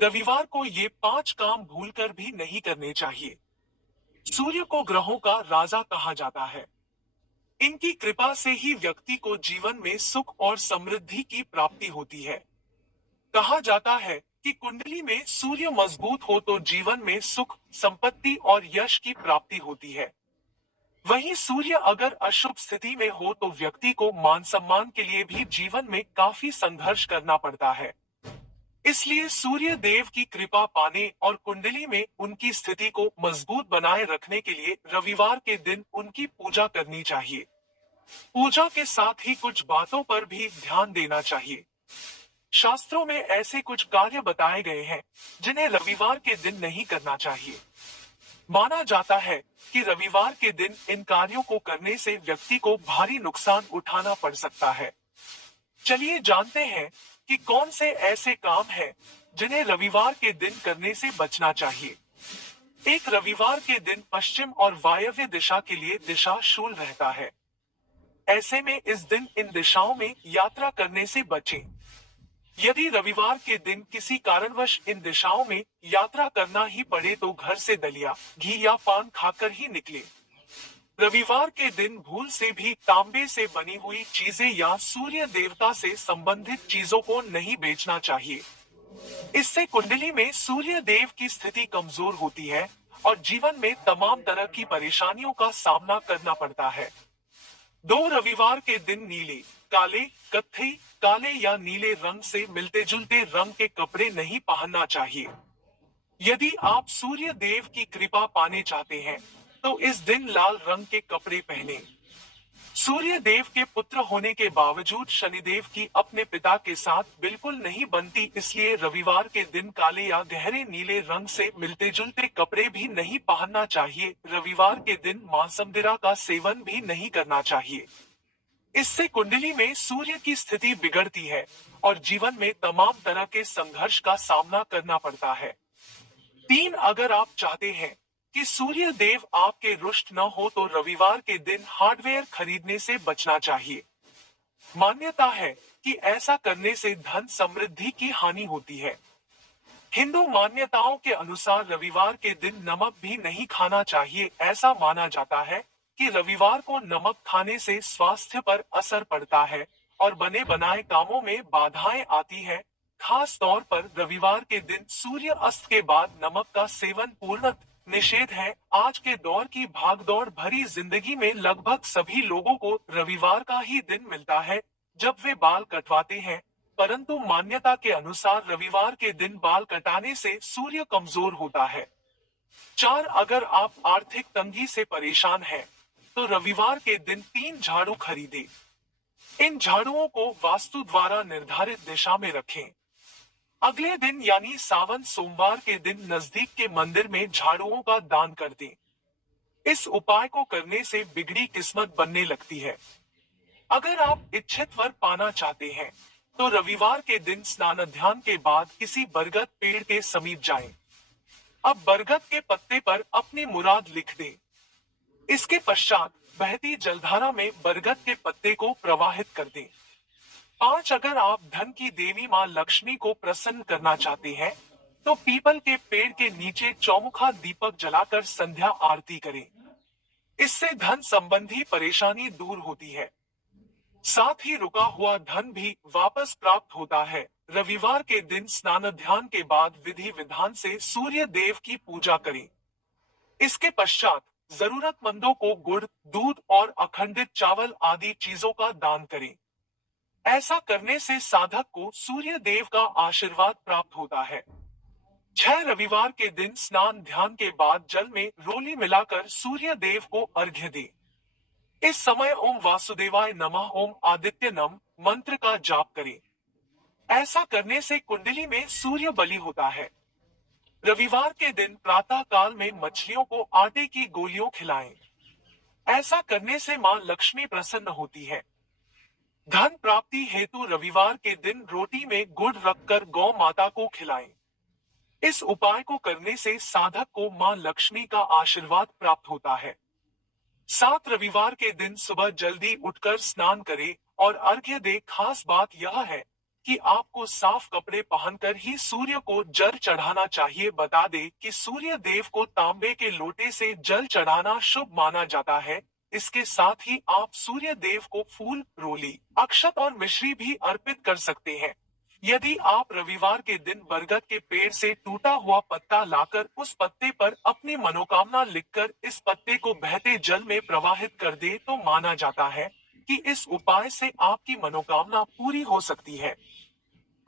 रविवार को ये 5 काम भूलकर भी नहीं करने चाहिए। सूर्य को ग्रहों का राजा कहा जाता है। इनकी कृपा से ही व्यक्ति को जीवन में सुख और समृद्धि की प्राप्ति होती है। कहा जाता है कि कुंडली में सूर्य मजबूत हो तो जीवन में सुख, संपत्ति और यश की प्राप्ति होती है। वहीं सूर्य अगर अशुभ स्थिति में हो तो व्यक्ति को मान सम्मान के लिए भी जीवन में काफी संघर्ष करना पड़ता है। इसलिए सूर्य देव की कृपा पाने और कुंडली में उनकी स्थिति को मजबूत बनाए रखने के लिए रविवार के दिन उनकी पूजा करनी चाहिए। पूजा के साथ ही कुछ बातों पर भी ध्यान देना चाहिए। शास्त्रों में ऐसे कुछ कार्य बताए गए हैं जिन्हें रविवार के दिन नहीं करना चाहिए। माना जाता है कि रविवार के दिन इन कार्यों को करने से व्यक्ति को भारी नुकसान उठाना पड़ सकता है। चलिए जानते हैं कि कौन से ऐसे काम हैं जिन्हें रविवार के दिन करने से बचना चाहिए। एक, रविवार के दिन पश्चिम और वायव्य दिशा के लिए दिशा शूल रहता है। ऐसे में इस दिन इन दिशाओं में यात्रा करने से बचें। यदि रविवार के दिन किसी कारणवश इन दिशाओं में यात्रा करना ही पड़े तो घर से दलिया, घी या पान खाकर ही निकले। रविवार के दिन भूल से भी तांबे से बनी हुई चीजें या सूर्य देवता से संबंधित चीजों को नहीं बेचना चाहिए। इससे कुंडली में सूर्य देव की स्थिति कमजोर होती है और जीवन में तमाम तरह की परेशानियों का सामना करना पड़ता है। 2, रविवार के दिन नीले, काले, कत्थई, काले या नीले रंग से मिलते जुलते रंग के कपड़े नहीं पहनना चाहिए। यदि आप सूर्य देव की कृपा पाने चाहते हैं तो इस दिन लाल रंग के कपड़े पहनें। सूर्य देव के पुत्र होने के बावजूद शनिदेव की अपने पिता के साथ बिल्कुल नहीं बनती, इसलिए रविवार के दिन काले या गहरे नीले रंग से मिलते जुलते कपड़े भी नहीं पहनना चाहिए। रविवार के दिन मांसमदिरा का सेवन भी नहीं करना चाहिए। इससे कुंडली में सूर्य की स्थिति बिगड़ती है और जीवन में तमाम तरह के संघर्ष का सामना करना पड़ता है। 3, अगर आप चाहते हैं कि सूर्य देव आपके रुष्ट न हो तो रविवार के दिन हार्डवेयर खरीदने से बचना चाहिए। मान्यता है कि ऐसा करने से धन समृद्धि की हानि होती है। हिंदू मान्यताओं के अनुसार रविवार के दिन नमक भी नहीं खाना चाहिए। ऐसा माना जाता है कि रविवार को नमक खाने से स्वास्थ्य पर असर पड़ता है और बने बनाए कामों में बाधाएं आती है। खास तौर पर रविवार के दिन सूर्य अस्त के बाद नमक का सेवन पूर्णतः निषेध है। आज के दौर की भागदौड़ भरी जिंदगी में लगभग सभी लोगों को रविवार का ही दिन मिलता है जब वे बाल कटवाते हैं, परंतु मान्यता के अनुसार रविवार के दिन बाल कटाने से सूर्य कमजोर होता है। 4, अगर आप आर्थिक तंगी से परेशान हैं, तो रविवार के दिन 3 झाड़ू खरीदें। इन झाड़ुओं को वास्तु द्वारा निर्धारित दिशा में रखें। अगले दिन यानी सावन सोमवार के दिन नजदीक के मंदिर में झाड़ुओं का दान कर दें। इस उपाय को करने से बिगड़ी किस्मत बनने लगती है। अगर आप इच्छित वर पाना चाहते हैं, तो रविवार के दिन स्नान ध्यान के बाद किसी बरगद पेड़ के समीप जाएं। अब बरगद के पत्ते पर अपनी मुराद लिख दें। इसके पश्चात बहती जलधारा में बरगद के पत्ते को प्रवाहित कर दें। 5, अगर आप धन की देवी मां लक्ष्मी को प्रसन्न करना चाहते हैं, तो पीपल के पेड़ के नीचे चौमुखा दीपक जलाकर संध्या आरती करें। इससे धन संबंधी परेशानी दूर होती है। साथ ही रुका हुआ धन भी वापस प्राप्त होता है। रविवार के दिन स्नान ध्यान के बाद विधि विधान से सूर्य देव की पूजा करें। इसके पश्चात जरूरतमंदों को गुड़, दूध और अखंडित चावल आदि चीजों का दान करें। ऐसा करने से साधक को सूर्य देव का आशीर्वाद प्राप्त होता है। 6, रविवार के दिन स्नान ध्यान के बाद जल में रोली मिलाकर सूर्य देव को अर्घ्य दें। इस समय ओम वासुदेवाय नमः, ओम आदित्य नम मंत्र का जाप करें। ऐसा करने से कुंडली में सूर्य बलि होता है। रविवार के दिन प्रातः काल में मछलियों को आटे की गोलियों खिलाएं। ऐसा करने से मां लक्ष्मी प्रसन्न होती है। धन प्राप्ति हेतु रविवार के दिन रोटी में गुड़ रखकर गौ माता को खिलाएं। इस उपाय को करने से साधक को मां लक्ष्मी का आशीर्वाद प्राप्त होता है। 7, रविवार के दिन सुबह जल्दी उठकर स्नान करें और अर्घ्य दे। खास बात यह है कि आपको साफ कपड़े पहनकर ही सूर्य को जल चढ़ाना चाहिए। बता दें कि सूर्य देव को तांबे के लोटे से जल चढ़ाना शुभ माना जाता है। इसके साथ ही आप सूर्य देव को फूल, रोली, अक्षत और मिश्री भी अर्पित कर सकते हैं। यदि आप रविवार के दिन बरगद के पेड़ से टूटा हुआ पत्ता लाकर उस पत्ते पर अपनी मनोकामना लिखकर इस पत्ते को बहते जल में प्रवाहित कर दे तो माना जाता है कि इस उपाय से आपकी मनोकामना पूरी हो सकती है।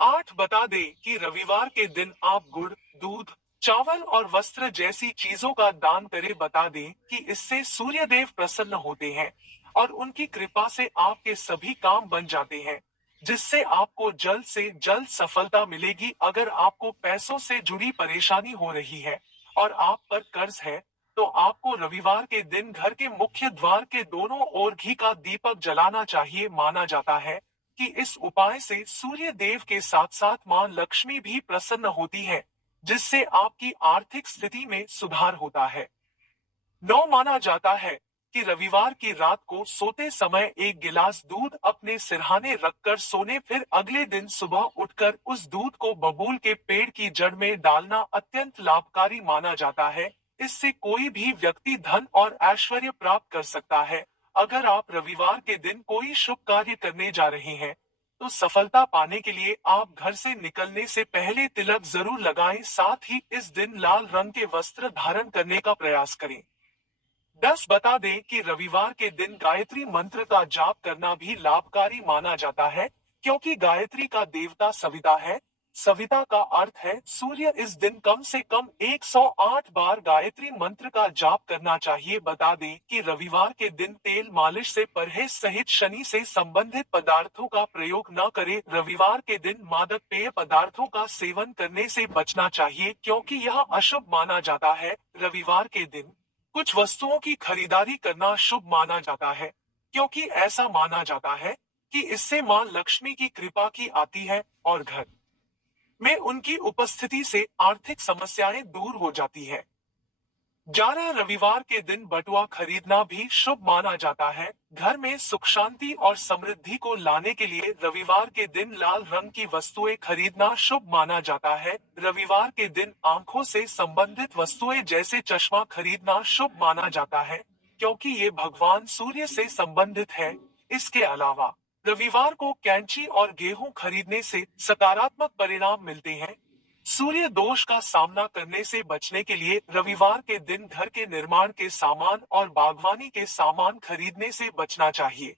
8 बता दें कि रविवार के दिन आप गुड़, दूध, चावल और वस्त्र जैसी चीजों का दान करें। बता दें कि इससे सूर्य देव प्रसन्न होते हैं और उनकी कृपा से आपके सभी काम बन जाते हैं, जिससे आपको जल्द से जल्द सफलता मिलेगी। अगर आपको पैसों से जुड़ी परेशानी हो रही है और आप पर कर्ज है, तो आपको रविवार के दिन घर के मुख्य द्वार के दोनों ओर घी का दीपक जलाना चाहिए। माना जाता है कि इस उपाय से सूर्य देव के साथ साथ मां लक्ष्मी भी प्रसन्न होती है, जिससे आपकी आर्थिक स्थिति में सुधार होता है। 9 माना जाता है कि रविवार की रात को सोते समय एक गिलास दूध अपने सिरहाने रखकर सोने, फिर अगले दिन सुबह उठकर उस दूध को बबूल के पेड़ की जड़ में डालना अत्यंत लाभकारी माना जाता है। इससे कोई भी व्यक्ति धन और ऐश्वर्य प्राप्त कर सकता है। अगर आप रविवार के दिन कोई शुभ कार्य करने जा रहे हैं, तो सफलता पाने के लिए आप घर से निकलने से पहले तिलक जरूर लगाएं। साथ ही इस दिन लाल रंग के वस्त्र धारण करने का प्रयास करें। 10 बता दें कि रविवार के दिन गायत्री मंत्र का जाप करना भी लाभकारी माना जाता है, क्योंकि गायत्री का देवता सविता है। सविता का अर्थ है सूर्य। इस दिन कम से कम 108 बार गायत्री मंत्र का जाप करना चाहिए। बता दें कि रविवार के दिन तेल मालिश से परहेज सहित शनि से संबंधित पदार्थों का प्रयोग न करें। रविवार के दिन मादक पेय पदार्थों का सेवन करने से बचना चाहिए, क्योंकि यह अशुभ माना जाता है। रविवार के दिन कुछ वस्तुओं की खरीदारी करना शुभ माना जाता है, क्योंकि ऐसा माना जाता है कि इससे मां लक्ष्मी की कृपा की आती है और घर में उनकी उपस्थिति से आर्थिक समस्याएं दूर हो जाती है। 11 रविवार के दिन बटुआ खरीदना भी शुभ माना जाता है। घर में सुख शांति और समृद्धि को लाने के लिए रविवार के दिन लाल रंग की वस्तुएं खरीदना शुभ माना जाता है। रविवार के दिन आंखों से संबंधित वस्तुएं जैसे चश्मा खरीदना शुभ माना जाता है, क्योंकि ये भगवान सूर्य से संबंधित है। इसके अलावा रविवार को कैंची और गेहूं खरीदने से सकारात्मक परिणाम मिलते हैं। सूर्य दोष का सामना करने से बचने के लिए रविवार के दिन घर के निर्माण के सामान और बागवानी के सामान खरीदने से बचना चाहिए।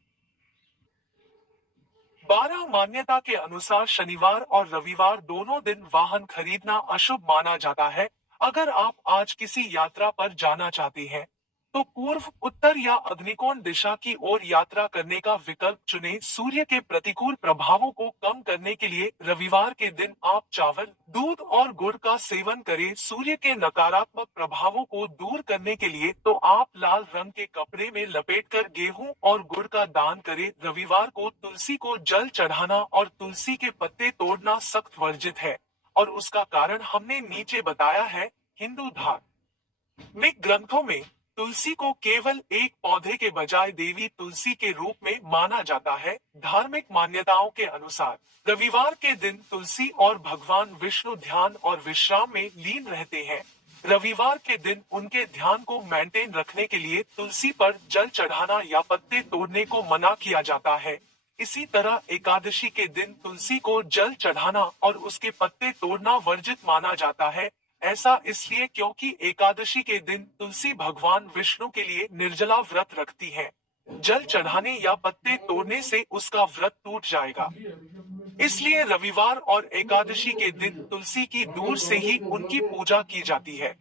12 मान्यता के अनुसार शनिवार और रविवार दोनों दिन वाहन खरीदना अशुभ माना जाता है। अगर आप आज किसी यात्रा पर जाना चाहते हैं, तो पूर्व, उत्तर या अग्निकोण दिशा की ओर यात्रा करने का विकल्प चुनें। सूर्य के प्रतिकूल प्रभावों को कम करने के लिए रविवार के दिन आप चावल, दूध और गुड़ का सेवन करें। सूर्य के नकारात्मक प्रभावों को दूर करने के लिए तो आप लाल रंग के कपड़े में लपेटकर गेहूं और गुड़ का दान करें। रविवार को तुलसी को जल चढ़ाना और तुलसी के पत्ते तोड़ना सख्त वर्जित है, और उसका कारण हमने नीचे बताया है। हिंदू धार्मिक ग्रंथों में तुलसी को केवल एक पौधे के बजाय देवी तुलसी के रूप में माना जाता है। धार्मिक मान्यताओं के अनुसार रविवार के दिन तुलसी और भगवान विष्णु ध्यान और विश्राम में लीन रहते हैं। रविवार के दिन उनके ध्यान को मेंटेन रखने के लिए तुलसी पर जल चढ़ाना या पत्ते तोड़ने को मना किया जाता है। इसी तरह एकादशी के दिन तुलसी को जल चढ़ाना और उसके पत्ते तोड़ना वर्जित माना जाता है। ऐसा इसलिए क्योंकि एकादशी के दिन तुलसी भगवान विष्णु के लिए निर्जला व्रत रखती है। जल चढ़ाने या पत्ते तोड़ने से उसका व्रत टूट जाएगा। इसलिए रविवार और एकादशी के दिन तुलसी की दूर से ही उनकी पूजा की जाती है।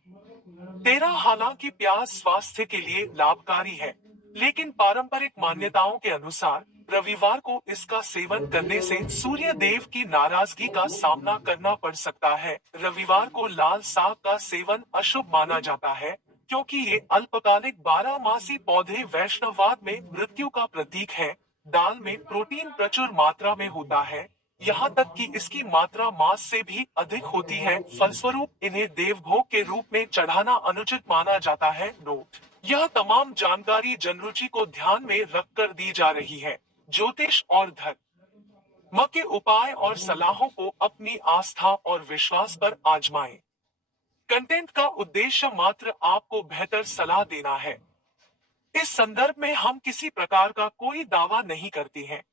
13 हालांकि प्याज स्वास्थ्य के लिए लाभकारी है, लेकिन पारंपरिक मान्यताओं के अनुसार रविवार को इसका सेवन करने से सूर्य देव की नाराजगी का सामना करना पड़ सकता है। रविवार को लाल साग का सेवन अशुभ माना जाता है, क्योंकि ये अल्पकालिक 12 मासी पौधे वैष्णववाद में मृत्यु का प्रतीक है। दाल में प्रोटीन प्रचुर मात्रा में होता है, यहाँ तक कि इसकी मात्रा मांस से भी अधिक होती है। फलस्वरूप इन्हें देवभोग के रूप में चढ़ाना अनुचित माना जाता है। नोट: यह तमाम जानकारी जनरुचि को ध्यान में रखकर दी जा रही है। ज्योतिष और धन माँ के उपाय और सलाहों को अपनी आस्था और विश्वास पर आजमाएं। कंटेंट का उद्देश्य मात्र आपको बेहतर सलाह देना है। इस संदर्भ में हम किसी प्रकार का कोई दावा नहीं करते हैं।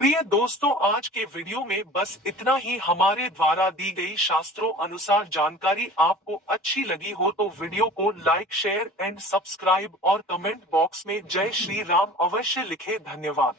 प्रिय दोस्तों, आज के वीडियो में बस इतना ही। हमारे द्वारा दी गई शास्त्रों अनुसार जानकारी आपको अच्छी लगी हो तो वीडियो को लाइक, शेयर एंड सब्सक्राइब और कमेंट बॉक्स में जय श्री राम अवश्य लिखें। धन्यवाद।